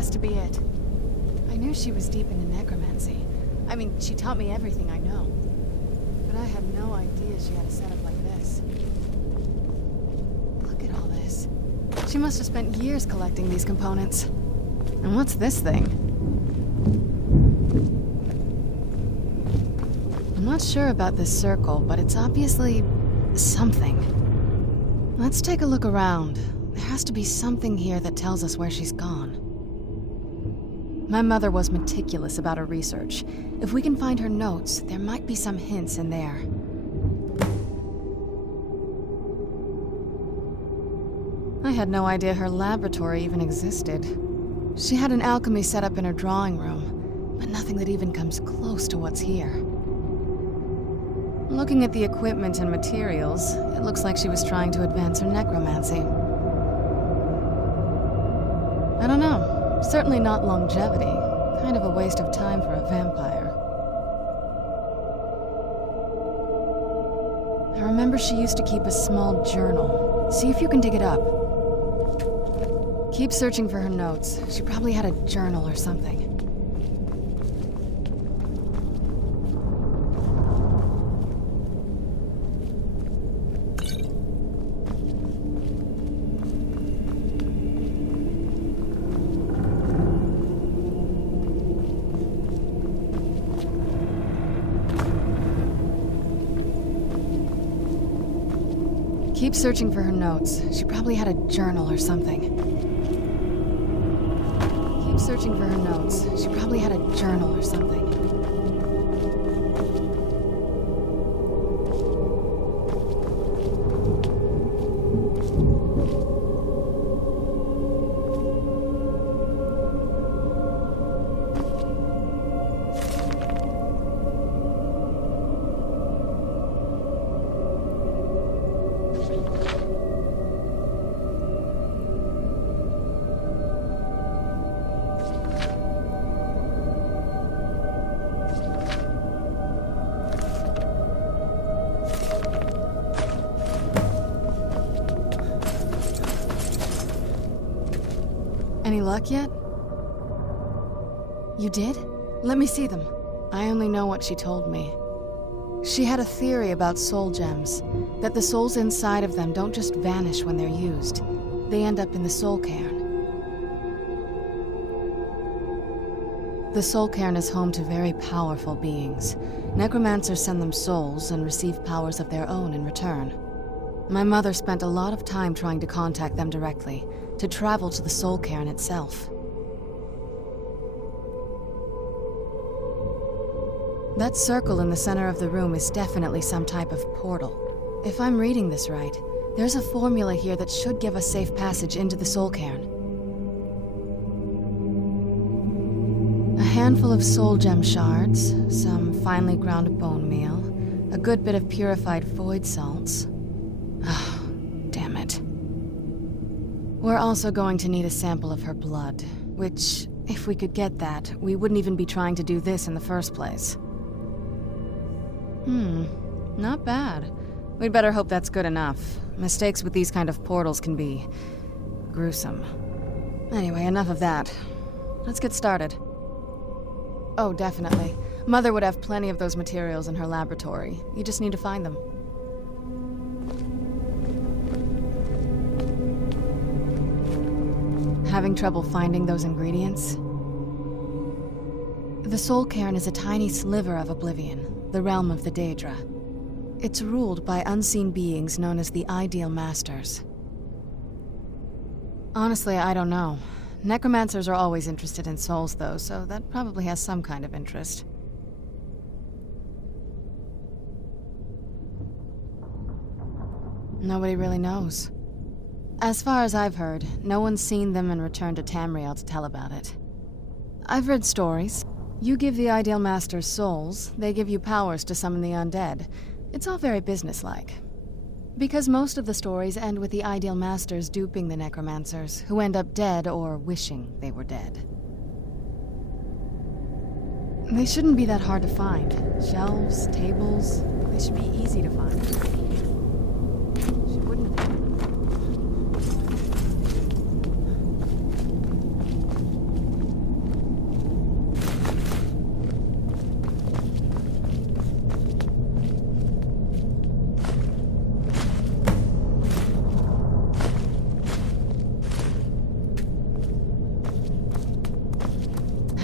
has to be it. I knew she was deep into necromancy. I mean, she taught me everything I know. But I had no idea she had a setup like this. Look at all this. She must have spent years collecting these components. And what's this thing? I'm not sure about this circle, but it's obviously something. Let's take a look around. There has to be something here that tells us where she's gone. My mother was meticulous about her research. If we can find her notes, there might be some hints in there. I had no idea her laboratory even existed. She had an alchemy set up in her drawing room, but nothing that even comes close to what's here. Looking at the equipment and materials, it looks like she was trying to advance her necromancy. I don't know. Certainly not longevity. Kind of a waste of time for a vampire. I remember she used to keep a small journal. See if you can dig it up. Keep searching for her notes. She probably had a journal or something. Keep searching for her notes. She probably had a journal or something. Keep searching for her notes. She probably had a journal or something. Any luck yet? You did? Let me see them. I only know what she told me. She had a theory about soul gems, that the souls inside of them don't just vanish when they're used. They end up in the soul cairn. The soul cairn is home to very powerful beings. Necromancers send them souls and receive powers of their own in return. My mother spent a lot of time trying to contact them directly, to travel to the soul cairn itself. That circle in the center of the room is definitely some type of portal. If I'm reading this right, there's a formula here that should give us safe passage into the soul cairn. A handful of soul gem shards, some finely ground bone meal, a good bit of purified void salts. Ah, damn it. We're also going to need a sample of her blood, which, if we could get that, we wouldn't even be trying to do this in the first place. Not bad. We'd better hope that's good enough. Mistakes with these kind of portals can be gruesome. Anyway, enough of that. Let's get started. Oh, definitely. Mother would have plenty of those materials in her laboratory. You just need to find them. Having trouble finding those ingredients? The soul cairn is a tiny sliver of oblivion, the realm of the Daedra. It's ruled by unseen beings known as the Ideal Masters. Honestly, I don't know. Necromancers are always interested in souls, though, so that probably has some kind of interest. Nobody really knows. As far as I've heard, no one's seen them and returned to Tamriel to tell about it. I've read stories. You give the Ideal Masters souls, they give you powers to summon the undead. It's all very businesslike. Because most of the stories end with the Ideal Masters duping the necromancers, who end up dead or wishing they were dead. They shouldn't be that hard to find. Shelves, tables, they should be easy to find. She wouldn't have.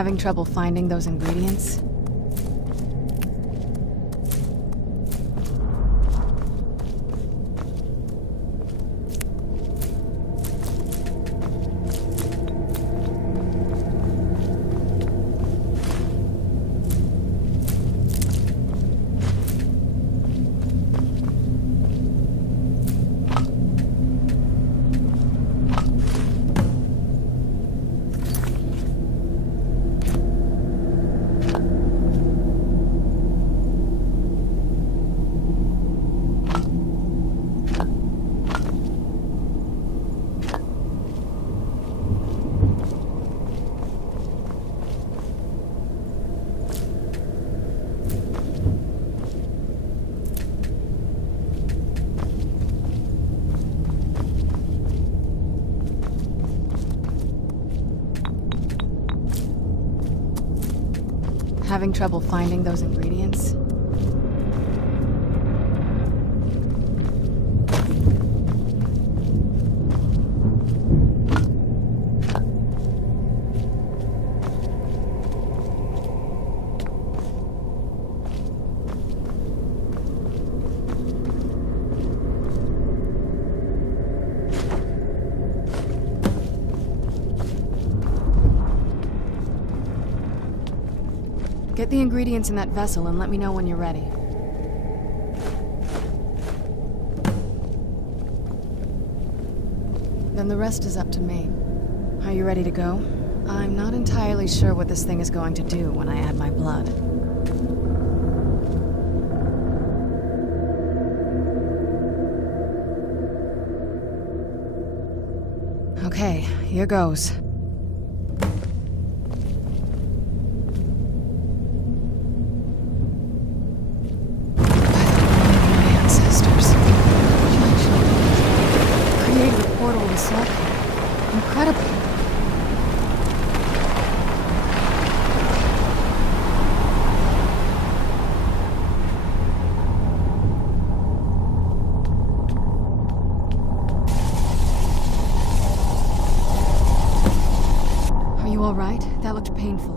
Having trouble finding those ingredients? Having trouble finding those ingredients? Get the ingredients in that vessel and let me know when you're ready. Then the rest is up to me. Are you ready to go? I'm not entirely sure what this thing is going to do when I add my blood. Okay, here goes. Incredible. Are you all right? That looked painful.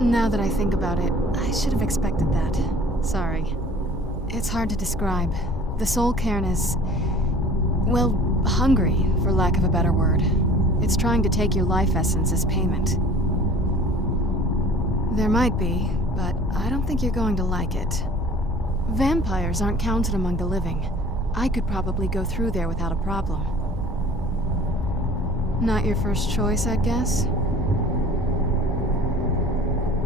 Now that I think about it, I should have expected that. Sorry. It's hard to describe. The soul cairn is... well, hungry, for lack of a better word. It's trying to take your life essence as payment. There might be, but I don't think you're going to like it. Vampires aren't counted among the living. I could probably go through there without a problem. Not your first choice, I guess?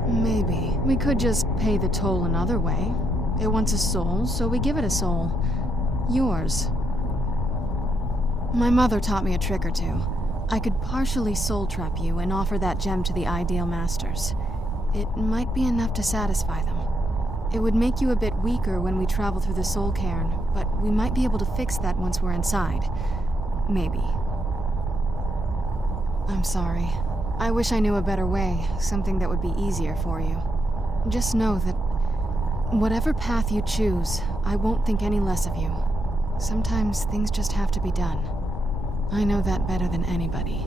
Maybe. We could just pay the toll another way. It wants a soul, so we give it a soul. Yours. My mother taught me a trick or two. I could partially soul trap you and offer that gem to the ideal masters. It might be enough to satisfy them. It would make you a bit weaker when we travel through the soul cairn, but we might be able to fix that once we're inside. Maybe. I'm sorry. I wish I knew a better way, something that would be easier for you. Just know that whatever path you choose, I won't think any less of you. Sometimes things just have to be done. I know that better than anybody.